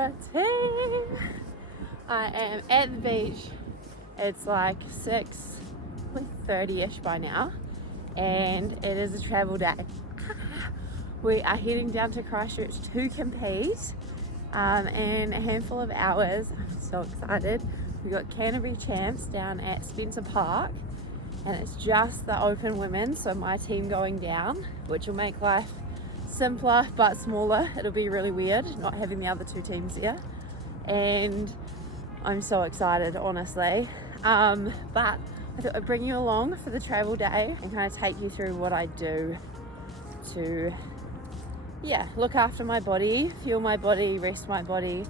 water team. I am at the beach. It's like 6:30ish by now, and it is a travel day. We are heading down to Christchurch to compete in a handful of hours. I'm so excited. We've got Canterbury Champs down at Spencer Park, and it's just the open women, so my team going down, which will make life simpler but smaller. It'll be really weird not having the other two teams there, and I'm so excited, honestly. But I thought I'd bring you along for the travel day and kind of take you through what I do to look after my body, fuel my body, rest my body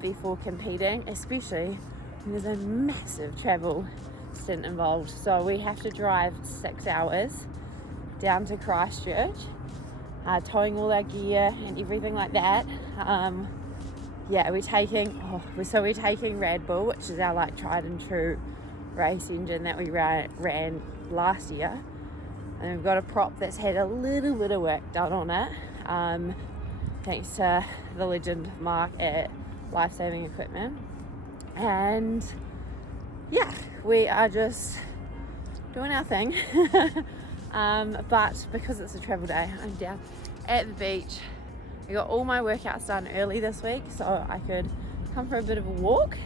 before competing, especially when there's a massive travel stint involved. So we have to drive 6 hours down to Christchurch, towing all our gear and everything like that. We're taking Red Bull, which is our like tried and true race engine that we ran last year, and we've got a prop that's had a little bit of work done on it, thanks to the legend Mark at Life Saving Equipment. And we are just doing our thing. But because it's a travel day, I'm down at the beach. I got all my workouts done early this week so I could come for a bit of a walk,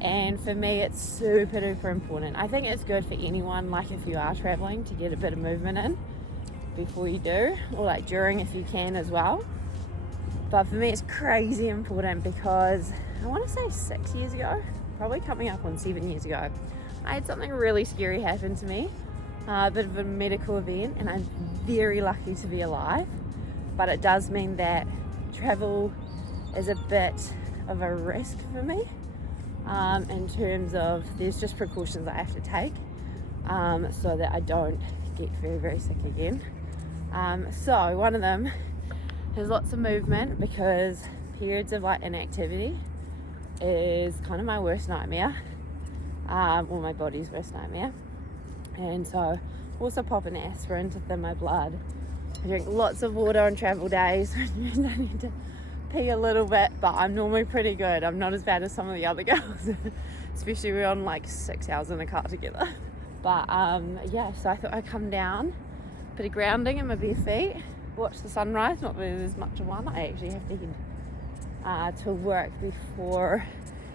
and for me it's super duper important. I think it's good for anyone, like if you are traveling, to get a bit of movement in before you do, or like during if you can as well. But for me it's crazy important because I want to say 6 years ago, probably coming up on 7 years ago, I had something really scary happen to me, a bit of a medical event, and I'm very lucky to be alive. But it does mean that travel is a bit of a risk for me, in terms of there's just precautions I have to take so that I don't get very, very sick again. So one of them is lots of movement, because periods of like inactivity is kind of my worst nightmare, or my body's worst nightmare. And so also pop an aspirin to thin my blood. I drink lots of water on travel days. I need to pee a little bit, but I'm normally pretty good. I'm not as bad as some of the other girls, especially we're on like 6 hours in a car together. But so I thought I'd come down, bit of grounding in my bare feet, watch the sunrise. Not that there's much of one. I actually have to head to work before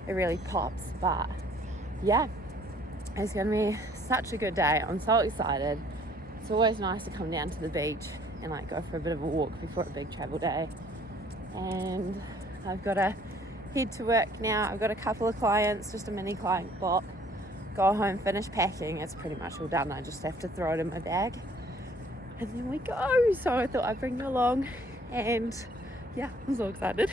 it really pops, but it's gonna be such a good day. I'm so excited. It's always nice to come down to the beach and like go for a bit of a walk before a big travel day. And I've got to head to work now. I've got a couple of clients, just a mini client block. Go home, finish packing. It's pretty much all done. I just have to throw it in my bag and then we go. So I thought I'd bring you along, and I'm so excited.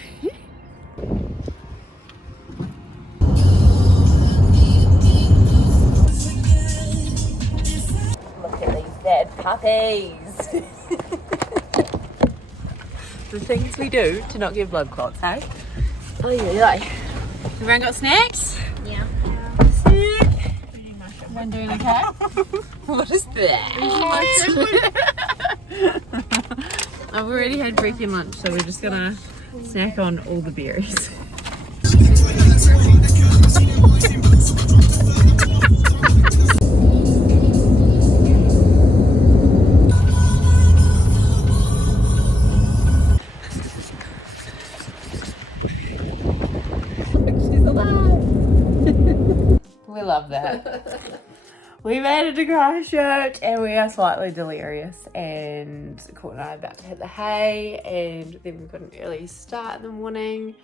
Look at these dead puppies. The things we do to not get blood clots, hey? Oh yeah. Everyone got snacks? Yeah. Sick. Everyone doing okay? What is that? I've already had freaking lunch, so we're just gonna snack on all the berries. We love that. We made it to Christchurch and we are slightly delirious, and Court and I are about to hit the hay, and then we've got an early start in the morning,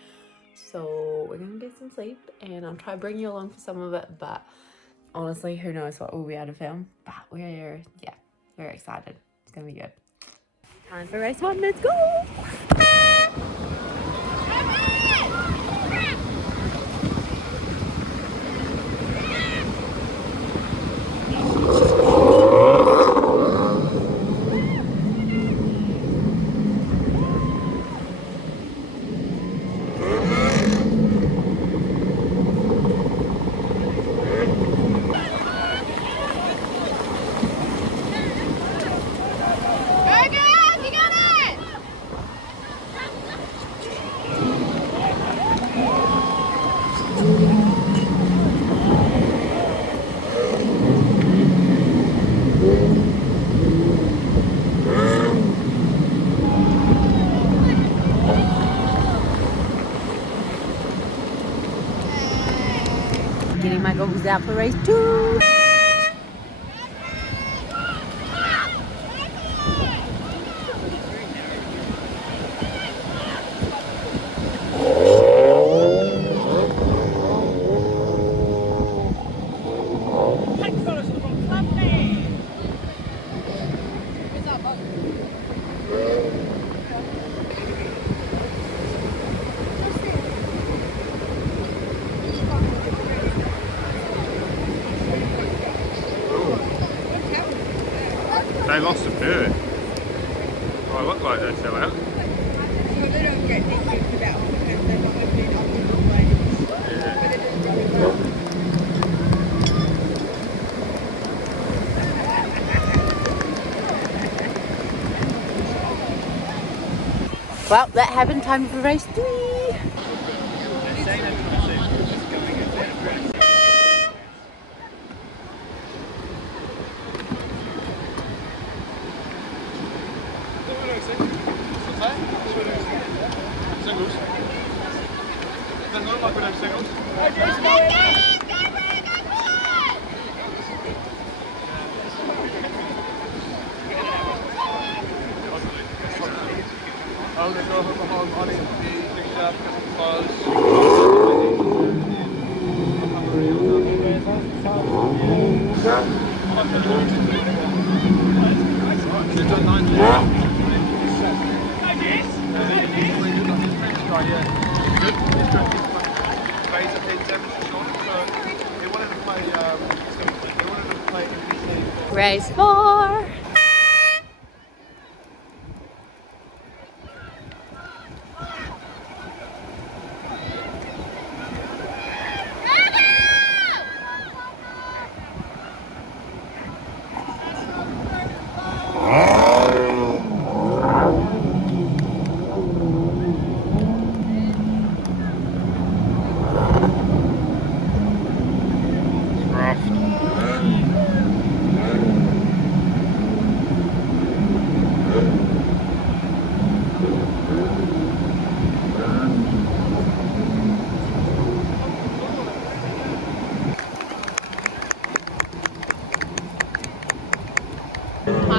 so we're gonna get some sleep, and I'll try to bring you along for some of it, but honestly who knows what we'll be able to film. But we're excited. It's gonna be good. Time for race 1, let's go. Who's out for race 2? They lost a bird. Oh, I look like they fell out. Well, they don't get nicknamed for that because they're not opening up in the lanes. Yeah. But they're just going well. Well, that happened. Time for race 3. Race 4.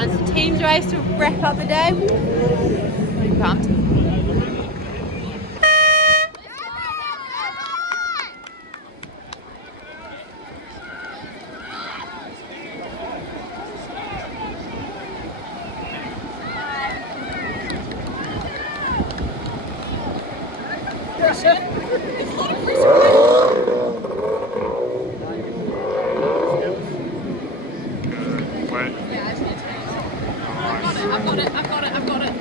It's the team's race to wrap up the day. I'm pumped. I've got it.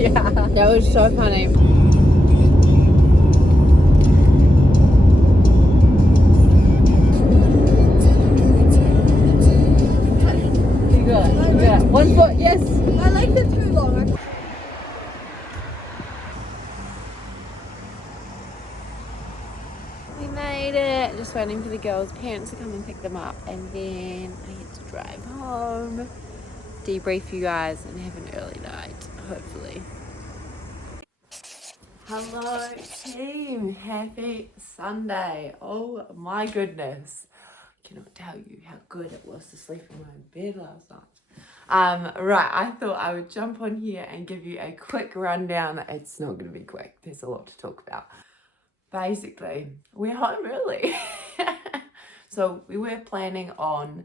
Yeah, that was so funny. You got it. 1 foot, yes. I like the too long. We made it. Just waiting for the girls' parents to come and pick them up, and then I get to drive home, debrief you guys, and have an early night, hopefully. Hello team, happy Sunday. Oh my goodness. I cannot tell you how good it was to sleep in my own bed last night. Right, I thought I would jump on here and give you a quick rundown. It's not going to be quick, there's a lot to talk about. basically, we're home early. So we were planning on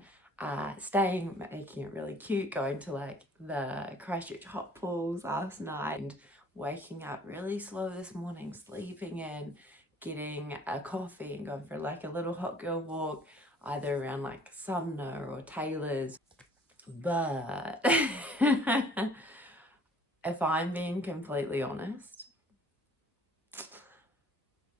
staying, making it really cute, going to like the Christchurch hot pools last night and waking up really slow this morning, sleeping in, getting a coffee and going for like a little hot girl walk, either around like Sumner or Taylor's. But if I'm being completely honest,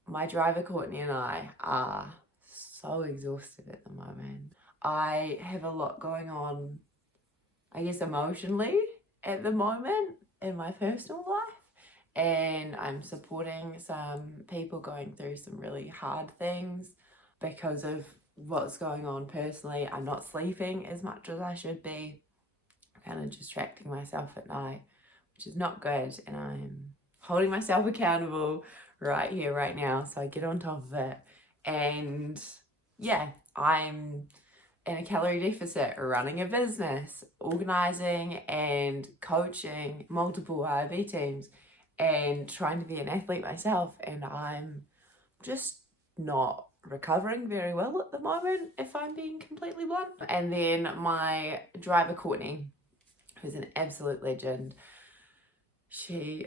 my driver Courtney and I are so exhausted at the moment. I have a lot going on, I guess, emotionally at the moment in my personal life, and I'm supporting some people going through some really hard things because of what's going on personally. I'm not sleeping as much as I should be, kind of distracting myself at night, which is not good, and I'm holding myself accountable right here, right now, so I get on top of it. And yeah, I'm in a calorie deficit, running a business, organizing and coaching multiple IRB teams, and trying to be an athlete myself, and I'm just not recovering very well at the moment, if I'm being completely blunt. And then my driver Courtney, who's an absolute legend, she,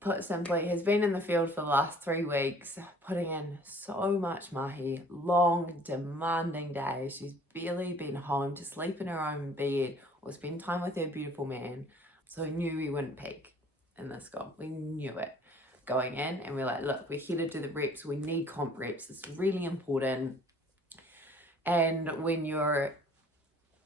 put simply, has been in the field for the last 3 weeks, putting in so much mahi, long, demanding days. She's barely been home to sleep in her own bed or spend time with her beautiful man. So we knew we wouldn't peak in this goal. We knew it going in, and we're like, look, we're here to do the reps. We need comp reps. It's really important. And when you're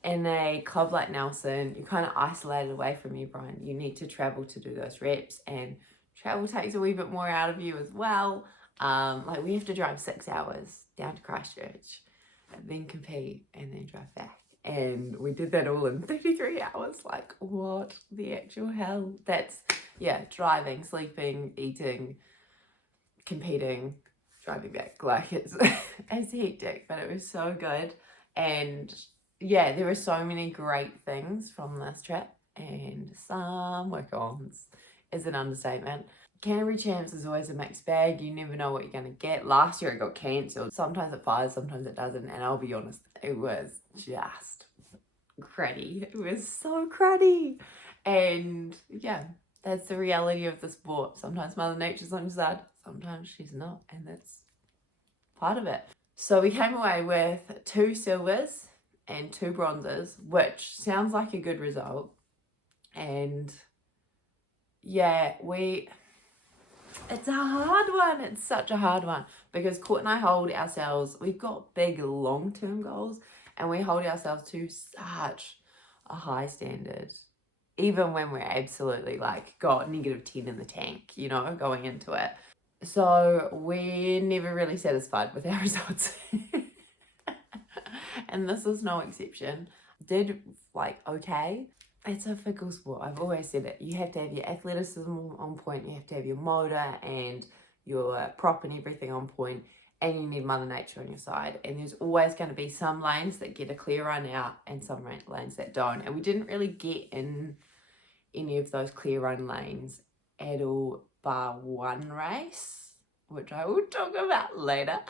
in a club like Nelson, you're kind of isolated away from everyone. You need to travel to do those reps, and travel takes a wee bit more out of you as well. Like we have to drive 6 hours down to Christchurch, and then compete, and then drive back. And we did that all in 33 hours. Like, what the actual hell? That's, yeah, driving, sleeping, eating, competing, driving back. Like, it's hectic, but it was so good. And yeah, there were so many great things from this trip, and some work-ons is an understatement. Canterbury Champs is always a mixed bag. You never know what you're going to get. Last year it got cancelled. Sometimes it fires, sometimes it doesn't. And I'll be honest, it was just cruddy. It was so cruddy. And yeah, that's the reality of the sport. Sometimes Mother Nature's on your side, sometimes she's not. And that's part of it. So we came away with 2 silvers and 2 bronzes, which sounds like a good result. And yeah, it's a hard one. It's such a hard one, because Court and I hold ourselves, we've got big long-term goals, and we hold ourselves to such a high standard, even when we're absolutely like got -10 in the tank, you know, going into it. So we're never really satisfied with our results. And this is no exception. Did like okay. It's a fickle sport. I've always said it. You have to have your athleticism on point. You have to have your motor and your prop and everything on point. And you need Mother Nature on your side. And there's always going to be some lanes that get a clear run out and some lanes that don't. And we didn't really get in any of those clear run lanes at all, bar one race, which I will talk about later.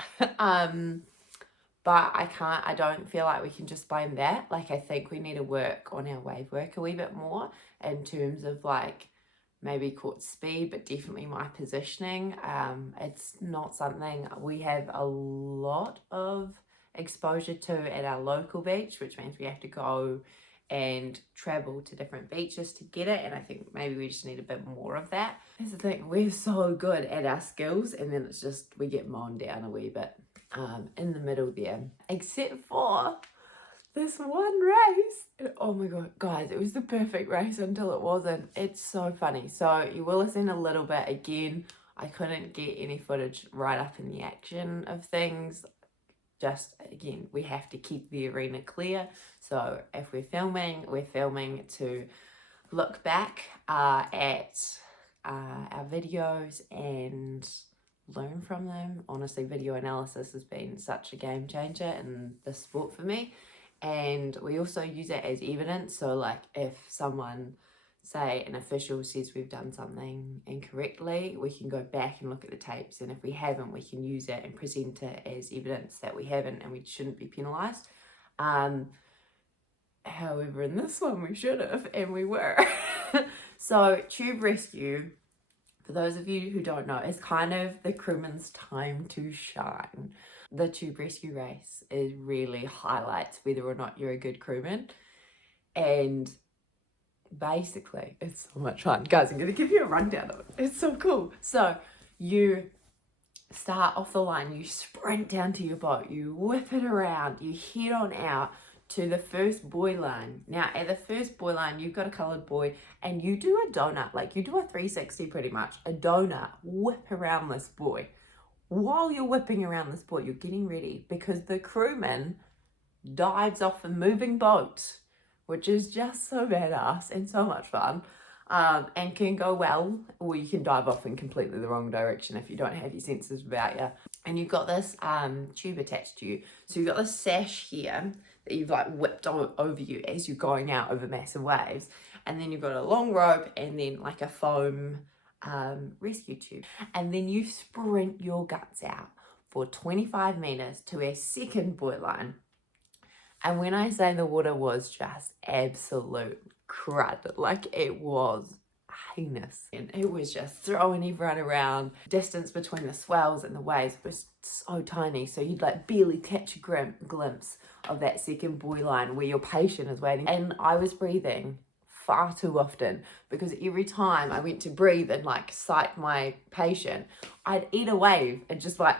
But I don't feel like we can just blame that. Like, I think we need to work on our wave work a wee bit more in terms of like maybe court speed, but definitely my positioning. It's not something we have a lot of exposure to at our local beach, which means we have to go and travel to different beaches to get it. And I think maybe we just need a bit more of that. That's the thing, we're so good at our skills, and then it's just we get mown down a wee bit. In the middle there, except for this one race. And oh my god, guys, it was the perfect race until it wasn't. It's so funny. So you will have seen a little bit. Again, I couldn't get any footage right up in the action of things. Just, again, we have to keep the arena clear. So if we're filming to look back at our videos and learn from them. Honestly, video analysis has been such a game changer in this sport for me. And we also use it as evidence. So like if someone say an official says we've done something incorrectly, we can go back and look at the tapes, and if we haven't, we can use it and present it as evidence that we haven't and we shouldn't be penalised. However, in this one we should have, and we were. So tube rescue, for those of you who don't know, is kind of the crewman's time to shine. The tube rescue race really highlights whether or not you're a good crewman, and basically it's so much fun. Guys, I'm going to give you a rundown of it. It's so cool. So you start off the line, you sprint down to your boat, you whip it around, you head on out to the first buoy line. Now at the first buoy line, you've got a coloured buoy, and you do a donut, like you do a 360 pretty much, a donut, whip around this buoy. While you're whipping around this buoy, you're getting ready, because the crewman dives off a moving boat, which is just so badass and so much fun, and can go well, or you can dive off in completely the wrong direction if you don't have your senses about you. And you've got this tube attached to you. So you've got this sash here that you've like whipped over you as you're going out over massive waves. And then you've got a long rope and then like a foam rescue tube. And then you sprint your guts out for 25 meters to our second buoy line. And when I say the water was just absolute crud, like it was heinous. And it was just throwing everyone around. Distance between the swells and the waves was so tiny, so you'd like barely catch a glimpse of that second buoy line where your patient is waiting. And I was breathing far too often, because every time I went to breathe and like sight my patient, I'd eat a wave and just like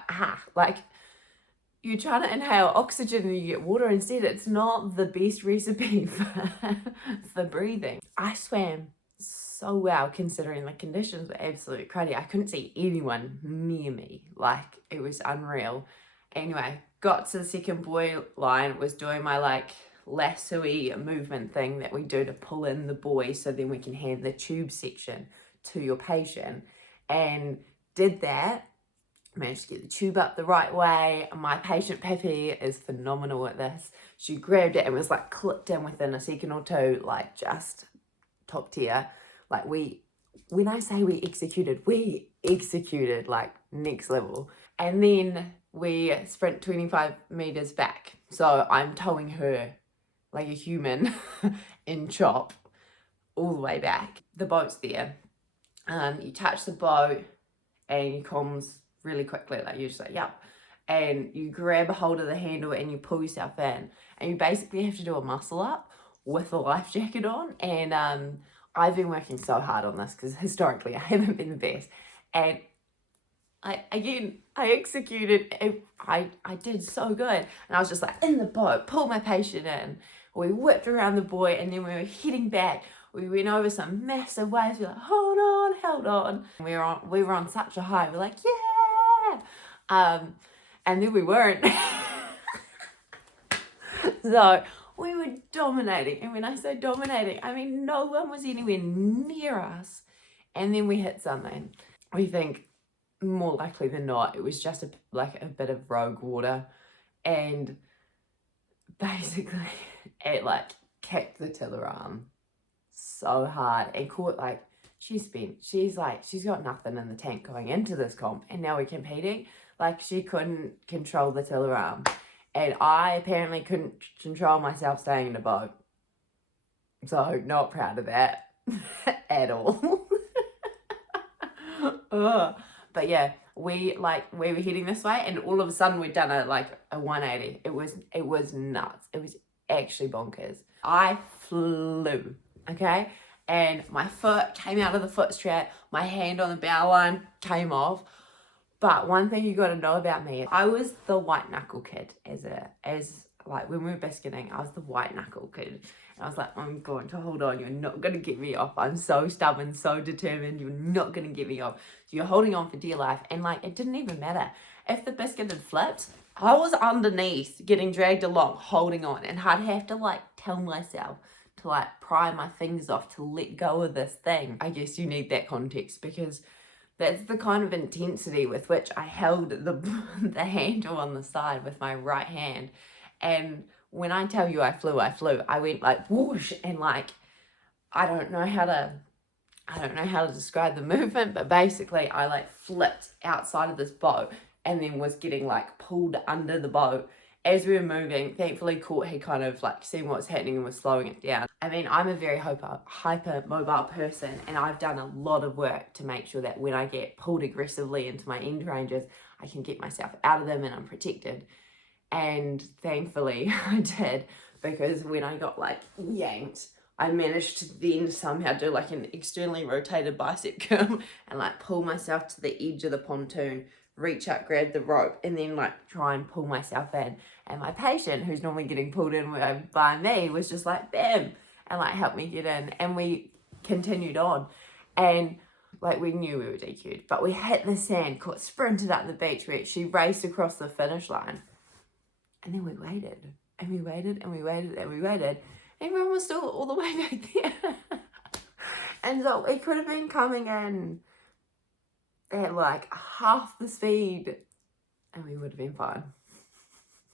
you're trying to inhale oxygen and you get water instead. It's not the best recipe for breathing. I swam so well considering the conditions were absolutely cruddy. I couldn't see anyone near me. Like, it was unreal. Anyway, got to the second buoy line, was doing my like lasso-y movement thing that we do to pull in the buoy so then we can hand the tube section to your patient, and did that. Managed to get the tube up the right way. My patient Peppy is phenomenal at this. She grabbed it and was like clipped in within a second or two, like just top tier. Like when I say we executed like next level. And then we sprint 25 meters back. So I'm towing her like a human in chop all the way back. The boat's there. You touch the boat and you comms really quickly, like you're just like, yep. And you grab a hold of the handle and you pull yourself in. And you basically have to do a muscle up with a life jacket on. And I've been working so hard on this because historically I haven't been the best. And I executed, I did so good. And I was just like in the boat, pulled my patient in. We whipped around the buoy and then we were heading back. We went over some massive waves. We were like, hold on. We were on such a high. We're like, yeah. And then we weren't. So we were dominating. And when I say dominating, I mean no one was anywhere near us. And then we hit something. We think more likely than not, it was just a bit of rogue water. And basically it like kicked the tiller arm so hard and caught like, she's got nothing in the tank going into this comp, and now we're competing. Like, she couldn't control the tiller arm, and I apparently couldn't control myself staying in the boat. So not proud of that at all. But yeah, we were heading this way, and all of a sudden we'd done a 180. It was nuts. It was actually bonkers. I flew, okay? And my foot came out of the foot strap, my hand on the bow line came off. But one thing you got to know about me, I was the white knuckle kid when we were biscuiting, I was the white knuckle kid. And I was like, I'm going to hold on, you're not going to get me off. I'm so stubborn, so determined, you're not going to get me off. So you're holding on for dear life. And it didn't even matter. If the biscuit had flipped, I was underneath getting dragged along, holding on. And I'd have to tell myself to pry my fingers off to let go of this thing. I guess you need that context, because that's the kind of intensity with which I held the handle on the side with my right hand. And when I tell you I flew, I went whoosh, and I don't know how to describe the movement, but basically I like flipped outside of this boat and then was getting like pulled under the boat as we were moving. Thankfully Court had kind of like seen what's happening and was slowing it down. I mean, I'm a very hyper mobile person, and I've done a lot of work to make sure that when I get pulled aggressively into my end ranges, I can get myself out of them and I'm protected. And thankfully I did, because when I got like yanked, I managed to then somehow do like an externally rotated bicep curl and like pull myself to the edge of the pontoon, reach up, grab the rope, and then like try and pull myself in. And my patient, who's normally getting pulled in by me, was just like, bam, and like helped me get in. And we continued on. And like we knew we were DQ'd, but we hit the sand, Court sprinted up the beach, she raced across the finish line. And then we waited, and we waited, and we waited, and we waited. Everyone was still all the way back there. And so we could have been coming in at like half the speed and we would have been fine.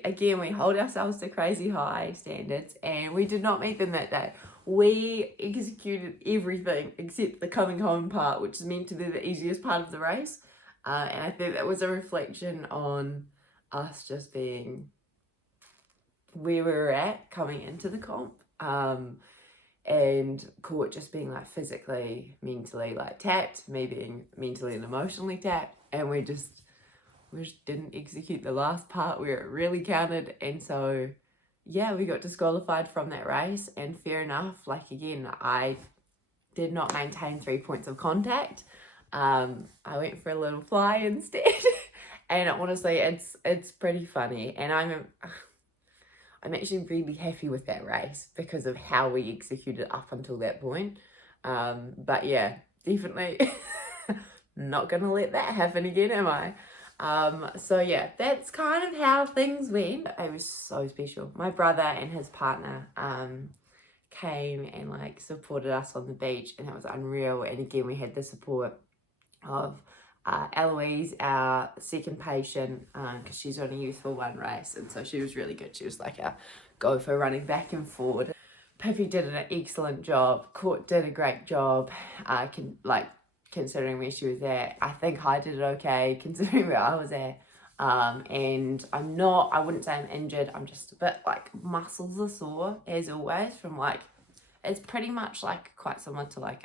Again, we hold ourselves to crazy high standards, and we did not meet them that day. We executed everything except the coming home part, which is meant to be the easiest part of the race. And I think that was a reflection on us just being where we were at coming into the comp. And Court just being like physically, mentally like tapped, me being mentally and emotionally tapped, and we just didn't execute the last part where it really counted. And so yeah, we got disqualified from that race. And fair enough, like again, I did not maintain 3 points of contact. I went for a little fly instead. And honestly, it's pretty funny, and I'm actually really happy with that race because of how we executed up until that point. But yeah, definitely not gonna let that happen again, am I? So yeah, that's kind of how things went. It was so special. My brother and his partner came and like supported us on the beach, and that was unreal. And again, we had the support of Eloise, our second patient, because she's only used for one race, and so she was really good. She was like a gopher running back and forward. Pippi did an excellent job. Court did a great job. Considering where she was at. I think I did it okay considering where I was at. And I wouldn't say I'm injured. I'm just a bit like muscles are sore as always from like, it's pretty much like quite similar to like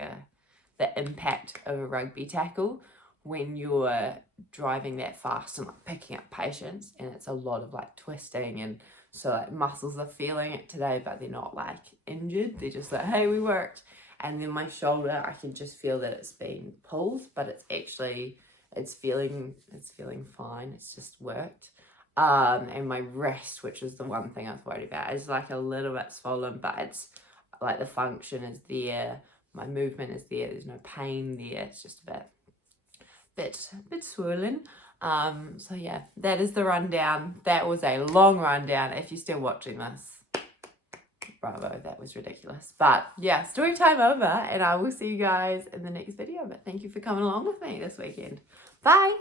the impact of a rugby tackle when you're driving that fast and like picking up patients, and it's a lot of like twisting, and so like muscles are feeling it today, but they're not like injured. They're just like, hey, we worked. And then my shoulder, I can just feel that it's been pulled, but it's feeling fine. It's just worked. And my wrist, which was the one thing I was worried about, is like a little bit swollen, but it's like the function is there. My movement is there. There's no pain there. It's just a bit swollen. So yeah, that is the rundown. That was a long rundown. If you're still watching this, bravo, that was ridiculous. But yeah, story time over, and I will see you guys in the next video. But thank you for coming along with me this weekend. Bye.